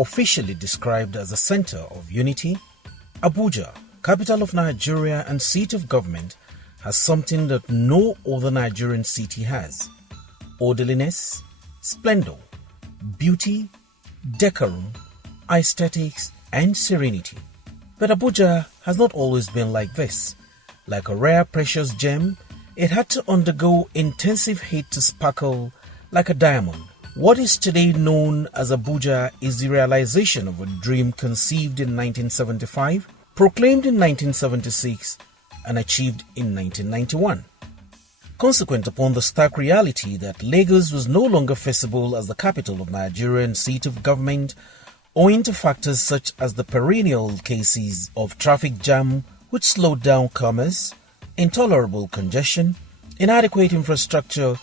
officially described as a center of unity, Abuja, capital of Nigeria and seat of government, has something that no other Nigerian city has: orderliness, splendor, beauty, decorum, aesthetics, and serenity. But Abuja has not always been like this. Like a rare precious gem, it had to undergo intensive heat to sparkle like a diamond. What is today known as Abuja is the realization of a dream conceived in 1975, proclaimed in 1976, and achieved in 1991. Consequent upon the stark reality that Lagos was no longer feasible as the capital of Nigeria and seat of government, owing to factors such as the perennial cases of traffic jam which slowed down commerce, intolerable congestion, inadequate infrastructure,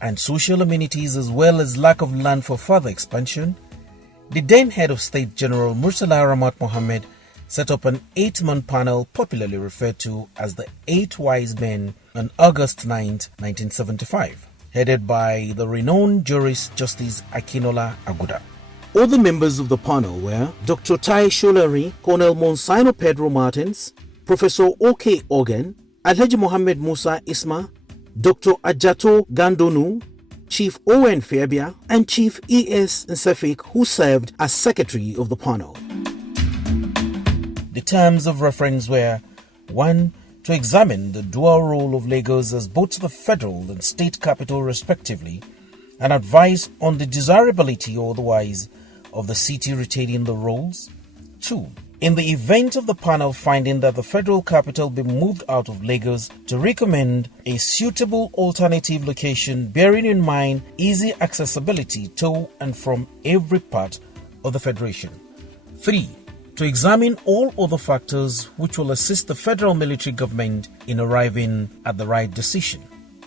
and social amenities, as well as lack of land for further expansion, the then head of state, General Murtala Ramat Mohammed, set up an 8-man panel popularly referred to as the 8 Wise Men on August 9, 1975, headed by the renowned jurist Justice Akinola Aguda. Other members of the panel were Dr. Tai Sholari, Colonel Monsignor Pedro Martins, Professor O.K. Ogen, Alhaji Mohammed Musa Isma, Dr. Ajato Gandonu, Chief Owen Fabia, and Chief E.S. Nsefik, who served as secretary of the panel. The terms of reference were 1. To examine the dual role of Lagos as both the federal and state capital respectively, and advise on the desirability or otherwise of the city retaining the roles. 2. In the event of the panel finding that the federal capital be moved out of Lagos, to recommend a suitable alternative location bearing in mind easy accessibility to and from every part of the federation. 3. To examine all other factors which will assist the federal military government in arriving at the right decision.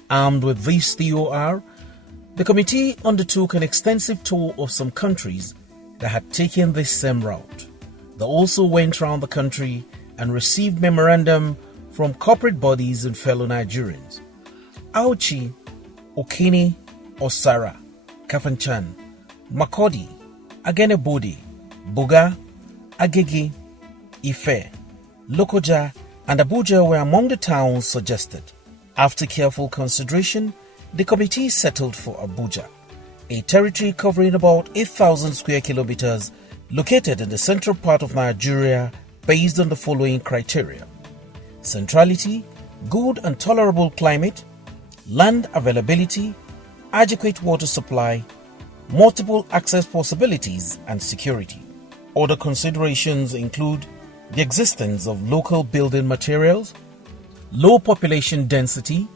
Armed with this TOR, the committee undertook an extensive tour of some countries that had taken this same route. They also went around the country and received memorandum from corporate bodies and fellow Nigerians. Auchi, Okene, Osara, Kafanchan, Makodi, Agenebode, Boga, Agege, Ife, Lokoja, and Abuja were among the towns suggested. After careful consideration, the committee settled for Abuja, a territory covering about 8,000 square kilometers located in the central part of Nigeria based on the following criteria: centrality, good and tolerable climate, land availability, adequate water supply, multiple access possibilities, and security. Other considerations include the existence of local building materials, low population density,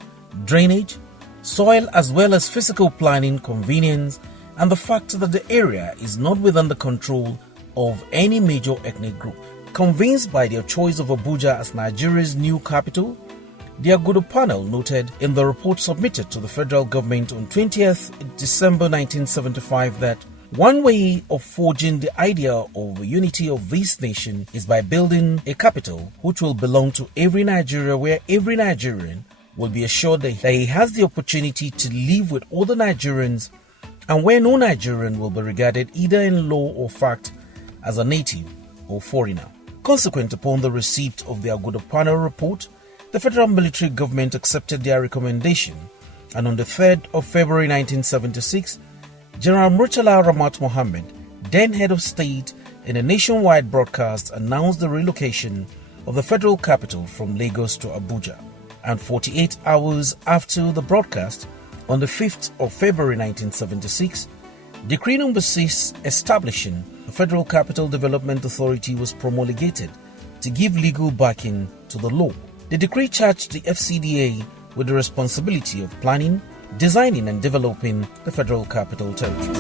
drainage, soil, as well as physical planning convenience, and the fact that the area is not within the control of any major ethnic group. Convinced by their choice of Abuja as Nigeria's new capital, the Agudo panel noted in the report submitted to the federal government on 20th December 1975 that one way of forging the idea of the unity of this nation is by building a capital which will belong to every Nigeria, where every Nigerian will be assured that he has the opportunity to live with other Nigerians, and where no Nigerian will be regarded either in law or fact as a native or foreigner. Consequent upon the receipt of the Agudo panel report, the federal military government accepted their recommendation, and on the 3rd of February 1976, General Murtala Ramat Mohammed, then head of state, in a nationwide broadcast announced the relocation of the federal capital from Lagos to Abuja. And 48 hours after the broadcast, on the 5th of February 1976, Decree No. 6 establishing the Federal Capital Development Authority was promulgated to give legal backing to the law. The decree charged the FCDA with the responsibility of planning, designing and developing the Federal Capital Territory.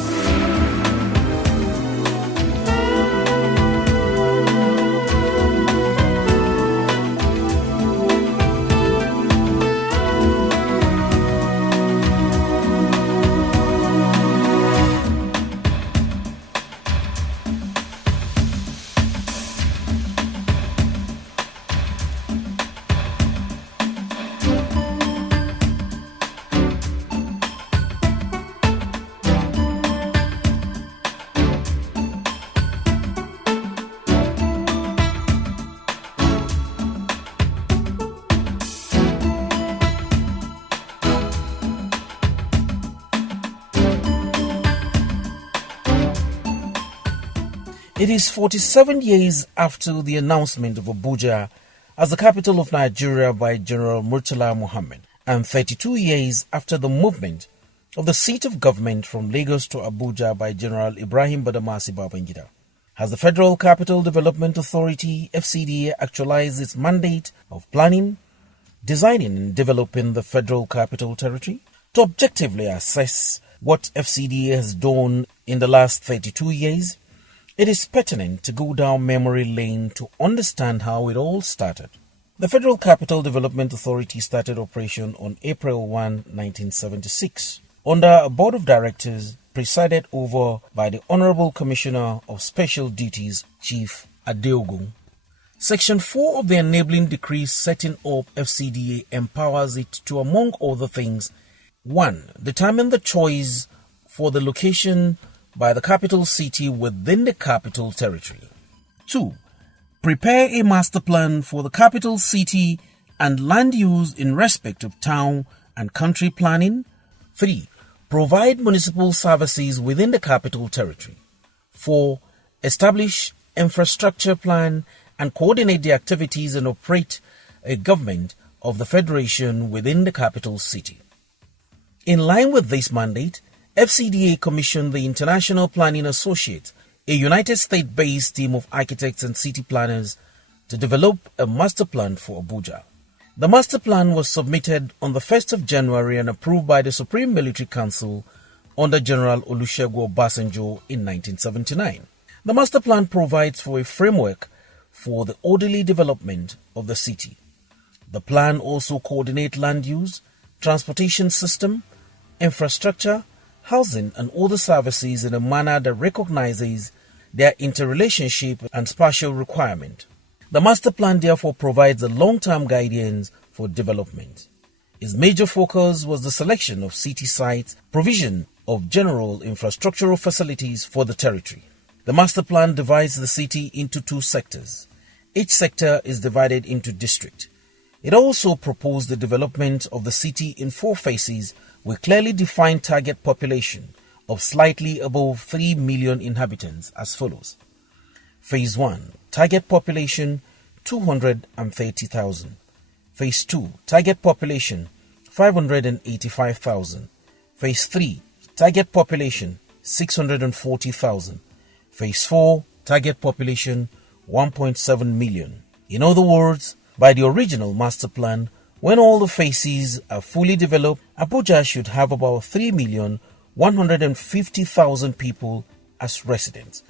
It is 47 years after the announcement of Abuja as the capital of Nigeria by General Murtala Muhammad, and 32 years after the movement of the seat of government from Lagos to Abuja by General Ibrahim Badamasi Babangida. Has the Federal Capital Development Authority (FCDA) actualized its mandate of planning, designing and developing the Federal Capital Territory? To objectively assess what FCDA has done in the last 32 years, it is pertinent to go down memory lane to understand how it all started. The Federal Capital Development Authority started operation on April 1, 1976, under a board of directors presided over by the Honorable Commissioner of Special Duties, Chief Adeogun. Section 4 of the enabling decree setting up FCDA empowers it to, among other things, 1. Determine the choice for the location by the capital city within the capital territory. 2. Prepare a master plan for the capital city and land use in respect of town and country planning. 3. Provide municipal services within the capital territory. 4. Establish infrastructure plan and coordinate the activities and operate a government of the federation within the capital city. In line with this mandate, FCDA commissioned the International Planning Associates, a United States-based team of architects and city planners, to develop a master plan for Abuja. The master plan was submitted on the 1st of January and approved by the Supreme Military Council under General Olusegun Obasanjo in 1979. The master plan provides for a framework for the orderly development of the city. The plan also coordinates land use, transportation system, infrastructure, housing and other services in a manner that recognizes their interrelationship and spatial requirement. The master plan therefore provides a long-term guidance for development. Its major focus was the selection of city sites, provision of general infrastructural facilities for the territory. The master plan divides the city into 2 sectors. Each sector is divided into districts. It also proposed the development of the city in 4 phases with clearly defined target population of slightly above 3 million inhabitants as follows. Phase 1, target population 230,000. Phase 2, target population 585,000. Phase 3, target population 640,000. Phase 4, target population 1.7 million. In other words, by the original master plan, when all the phases are fully developed, Abuja should have about 3,150,000 people as residents.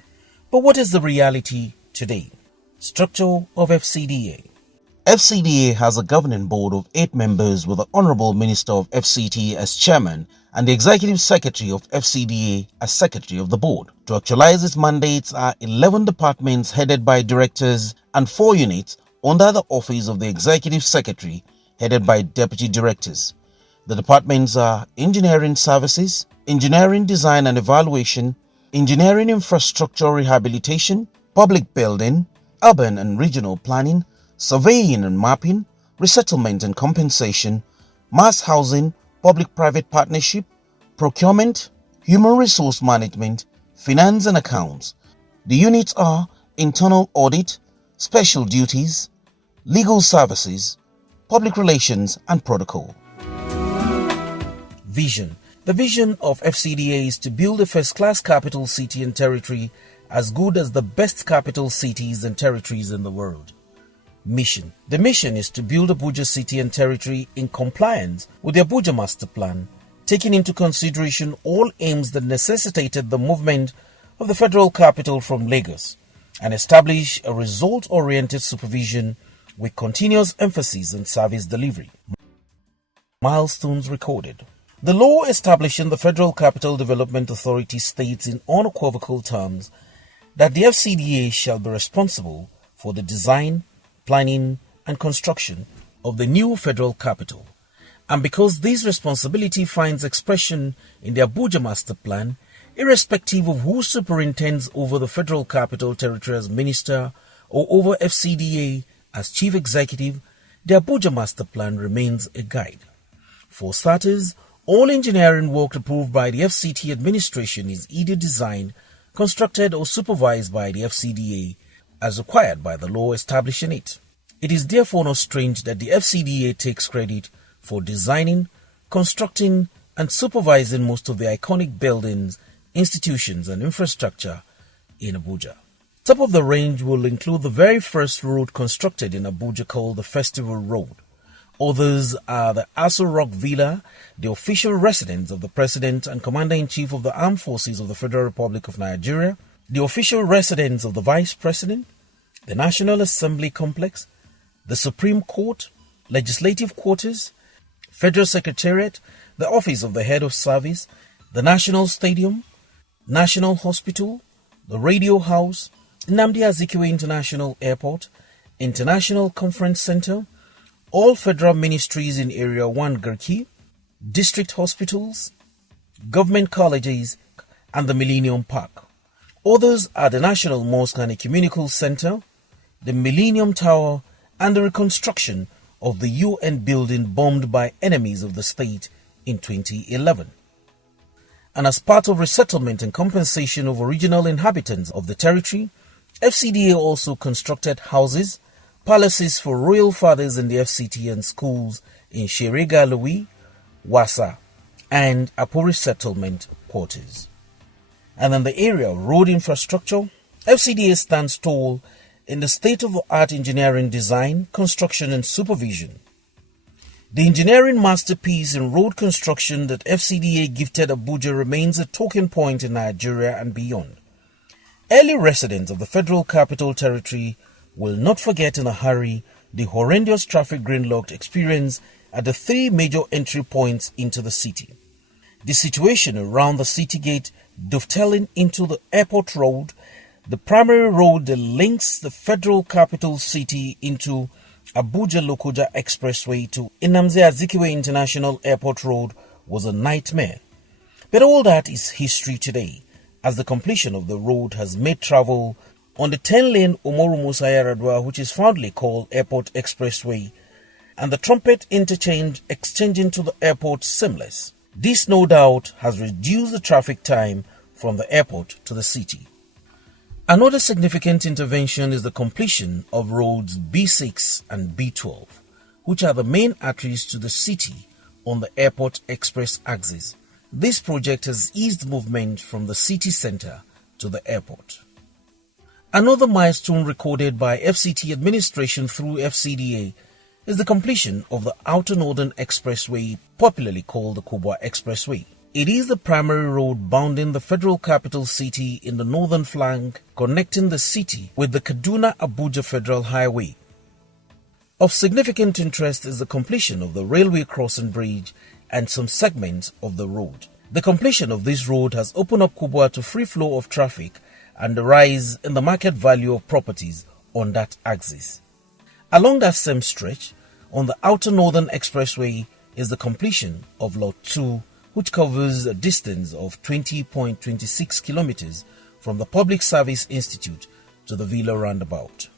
But what is the reality today? Structure of FCDA. FCDA has a governing board of 8 members with the Honorable Minister of FCT as chairman and the Executive Secretary of FCDA as secretary of the board. To actualize its mandates are 11 departments headed by directors and 4 units under the office of the Executive Secretary headed by deputy directors. The departments are Engineering Services, Engineering Design and Evaluation, Engineering Infrastructure Rehabilitation, Public Building, Urban and Regional Planning, Surveying and Mapping, Resettlement and Compensation, Mass Housing, Public-Private Partnership, Procurement, Human Resource Management, Finance and Accounts. The units are Internal Audit, Special Duties, Legal Services, Public Relations and Protocol. Vision. The vision of FCDA is to build a first-class capital city and territory as good as the best capital cities and territories in the world. Mission. The mission is to build Abuja city and territory in compliance with the Abuja Master Plan, taking into consideration all aims that necessitated the movement of the federal capital from Lagos, and establish a result-oriented supervision with continuous emphasis on service delivery. Milestones recorded. The law establishing the Federal Capital Development Authority states in unequivocal terms that the FCDA shall be responsible for the design, planning and construction of the new federal capital. And because this responsibility finds expression in the Abuja Master Plan, irrespective of who superintends over the Federal Capital Territory as Minister or over FCDA as Chief Executive, the Abuja Master Plan remains a guide. For starters, all engineering work approved by the FCT administration is either designed, constructed or supervised by the FCDA as required by the law establishing it. It is therefore not strange that the FCDA takes credit for designing, constructing, and supervising most of the iconic buildings, institutions, and infrastructure in Abuja. Top of the range will include the very first road constructed in Abuja called the Festival Road. Others are the Aso Rock Villa, the official residence of the President and Commander-in-Chief of the Armed Forces of the Federal Republic of Nigeria, the official residence of the Vice President, the National Assembly Complex, the Supreme Court, Legislative Quarters, Federal Secretariat, the Office of the Head of Service, the National Stadium, National Hospital, the Radio House, Nnamdi Azikiwe International Airport, International Conference Center, all federal ministries in Area 1 Garki, district hospitals, government colleges, and the Millennium Park. Others are the National Mosque and Ecumenical Center, the Millennium Tower, and the reconstruction of the UN building bombed by enemies of the state in 2011. And as part of resettlement and compensation of original inhabitants of the territory, FCDA also constructed houses, palaces for royal fathers in the FCT and schools in Sherega Louis, Wassa, and Apuri settlement quarters. And in the area of road infrastructure, FCDA stands tall in the state-of-the-art engineering design, construction, and supervision. The engineering masterpiece in road construction that FCDA gifted Abuja remains a talking point in Nigeria and beyond. Early residents of the Federal Capital Territory will not forget in a hurry the horrendous traffic gridlock experience at the three major entry points into the city. The situation around the city gate dovetailing into the airport road, the primary road that links the Federal Capital City into Abuja-Lokoja Expressway to Nnamdi Azikiwe International Airport Road was a nightmare. But all that is history today, as the completion of the road has made travel on the 10-lane Umaru Musa Yar'Adua, which is fondly called Airport Expressway, and the Trumpet Interchange extending to the airport seamless. This no doubt has reduced the traffic time from the airport to the city. Another significant intervention is the completion of roads B6 and B12, which are the main arteries to the city on the airport express axis. This project has eased movement from the city center to the airport. Another milestone recorded by FCT administration through FCDA is the completion of the Outer Northern Expressway, popularly called the Kubwa Expressway. It is the primary road bounding the Federal Capital City in the northern flank, connecting the city with the Kaduna-Abuja Federal Highway. Of significant interest is the completion of the railway crossing bridge and some segments of the road. The completion of this road has opened up Kubwa to free flow of traffic and the rise in the market value of properties on that axis. Along that same stretch, on the Outer Northern Expressway is the completion of Lot 2, which covers a distance of 20.26 kilometers from the Public Service Institute to the Villa Roundabout.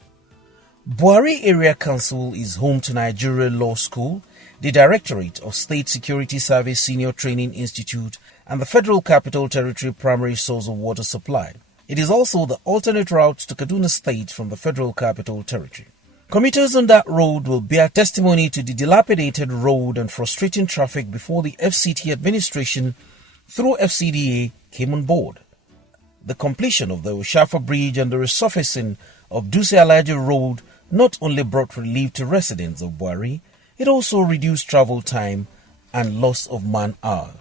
Buhari Area Council is home to Nigeria Law School, the Directorate of State Security Service Senior Training Institute, and the Federal Capital Territory primary source of water supply. It is also the alternate route to Kaduna State from the Federal Capital Territory. Commuters on that road will bear testimony to the dilapidated road and frustrating traffic before the FCT administration through FCDA came on board. The completion of the Oshafa Bridge and the resurfacing of Duse Alaje Road not only brought relief to residents of Buhari, it also reduced travel time and loss of man-hour.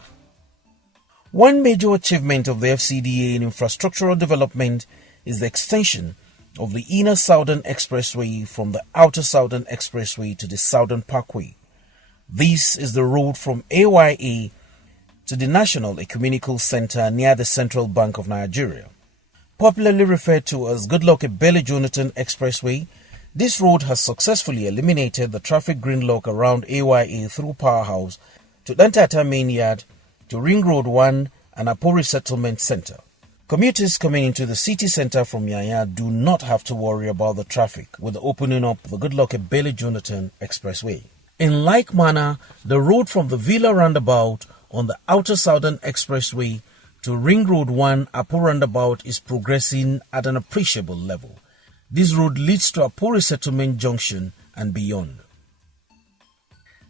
One major achievement of the FCDA in infrastructural development is the extension of the Inner Southern Expressway from the Outer Southern Expressway to the Southern Parkway. This is the road from AYA to the National Ecumenical Center near the Central Bank of Nigeria. Popularly referred to as Goodluck Ebele Jonathan Expressway, this road has successfully eliminated the traffic gridlock around AYA through Powerhouse to Dantata Main Yard to Ring Road 1 and Apuri Settlement Center. Commuters coming into the city center from Yanya do not have to worry about the traffic with the opening up of the Goodluck Ebele Jonathan Expressway. In like manner, the road from the Villa Roundabout on the Outer Southern Expressway to Ring Road 1 Apo roundabout is progressing at an appreciable level. This road leads to Apo Resettlement Junction and beyond.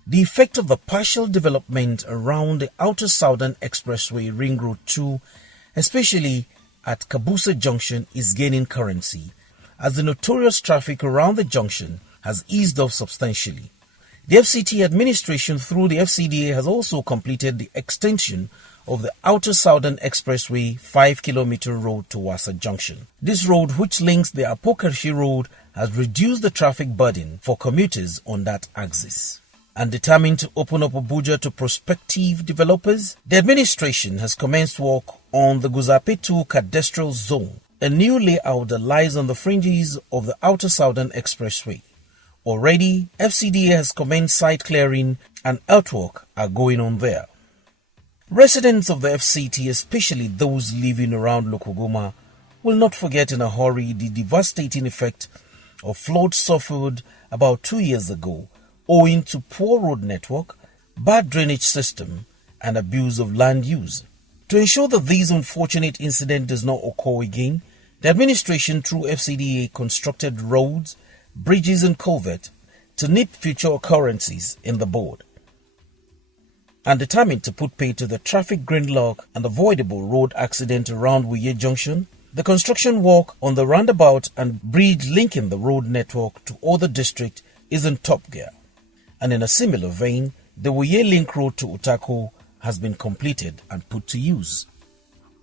The effect of the partial development around the Outer Southern Expressway Ring Road 2, especially at Kabusa Junction, is gaining currency as the notorious traffic around the junction has eased off substantially. The FCT administration through the FCDA has also completed the extension of the Outer Southern Expressway 5-kilometer road to Wassa Junction. This road, which links the Apokarshi Road, has reduced the traffic burden for commuters on that axis. And determined to open up Abuja to prospective developers, the administration has commenced work on the Guzapetu Cadastral Zone, a new layout that lies on the fringes of the Outer Southern Expressway. Already, FCDA has commenced site clearing and earthwork are going on there. Residents of the FCT, especially those living around Lokogoma, will not forget in a hurry the devastating effect of floods suffered about 2 years ago owing to poor road network, bad drainage system, and abuse of land use. To ensure that these unfortunate incidents does not occur again, the administration through FCDA constructed roads, bridges and culverts to nip future occurrences in the board. And determined to put pay to the traffic gridlock and avoidable road accident around Wuye Junction, the construction work on the roundabout and bridge linking the road network to other districts is in top gear. And in a similar vein, the Wuye Link Road to Utako has been completed and put to use.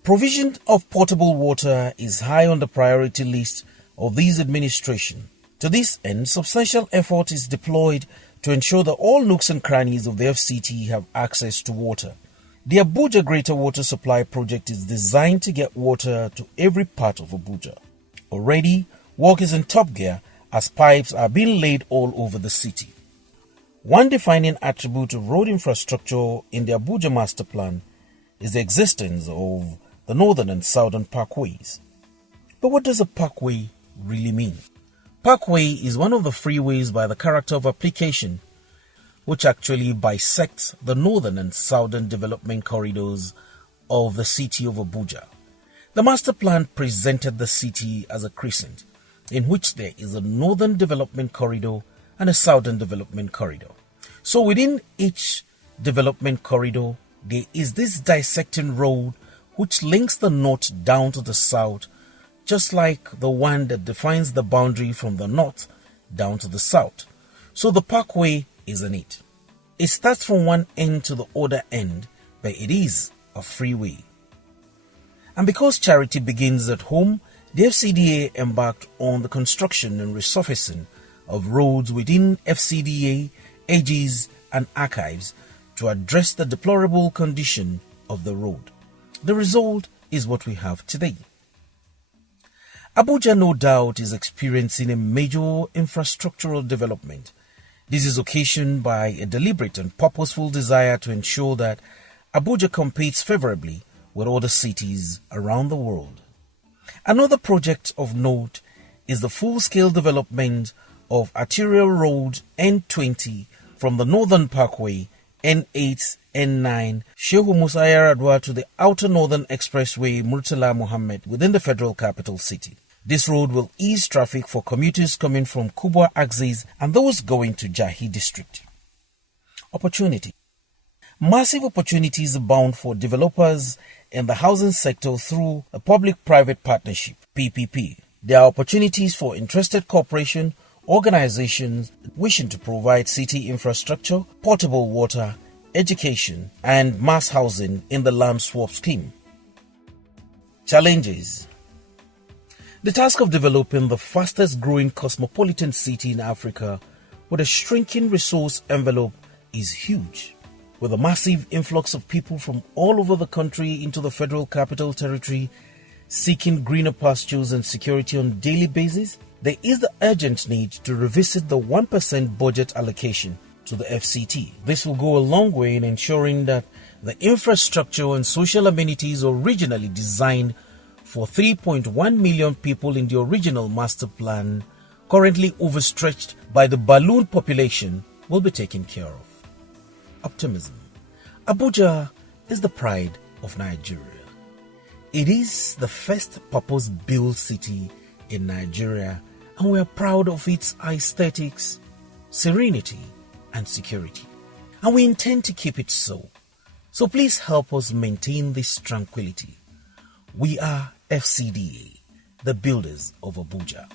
Provision of potable water is high on the priority list of this administration. To this end, substantial effort is deployed to ensure that all nooks and crannies of the FCT have access to water. The Abuja Greater Water Supply Project is designed to get water to every part of Abuja. Already, work is in top gear as pipes are being laid all over the city. One defining attribute of road infrastructure in the Abuja Master Plan is the existence of the northern and southern parkways. But what does a parkway really mean? Parkway is one of the freeways by the character of application, which actually bisects the northern and southern development corridors of the city of Abuja. The master plan presented the city as a crescent, in which there is a northern development corridor and a southern development corridor. So within each development corridor, there is this dissecting road which links the north down to the south, just like the one that defines the boundary from the north down to the south. So the parkway is in it. It starts from one end to the other end, but it is a freeway. And because charity begins at home, the FCDA embarked on the construction and resurfacing of roads within FCDA, edges and archives to address the deplorable condition of the road. The result is what we have today. Abuja, no doubt, is experiencing a major infrastructural development. This is occasioned by a deliberate and purposeful desire to ensure that Abuja competes favorably with other cities around the world. Another project of note is the full-scale development of arterial road N20 from the Northern Parkway N8, N9, Shehu Musa Yaradua to the Outer Northern Expressway Murtala Mohammed within the Federal Capital City. This road will ease traffic for commuters coming from Kubwa axis and those going to Jahi district. Opportunity. Massive opportunities abound for developers in the housing sector through a public-private partnership, PPP. There are opportunities for interested corporations, organizations wishing to provide city infrastructure, potable water, education, and mass housing in the land swap scheme. Challenges. The task of developing the fastest growing cosmopolitan city in Africa with a shrinking resource envelope is huge. With a massive influx of people from all over the country into the Federal Capital Territory seeking greener pastures and security on a daily basis, there is the urgent need to revisit the 1% budget allocation to the FCT. This will go a long way in ensuring that the infrastructure and social amenities originally designed for 3.1 million people in the original master plan, currently overstretched by the balloon population, will be taken care of. Optimism. Abuja is the pride of Nigeria. It is the first purpose-built city in Nigeria, and we are proud of its aesthetics, serenity, and security. And we intend to keep it so. So please help us maintain this tranquility. We are FCDA, the builders of Abuja.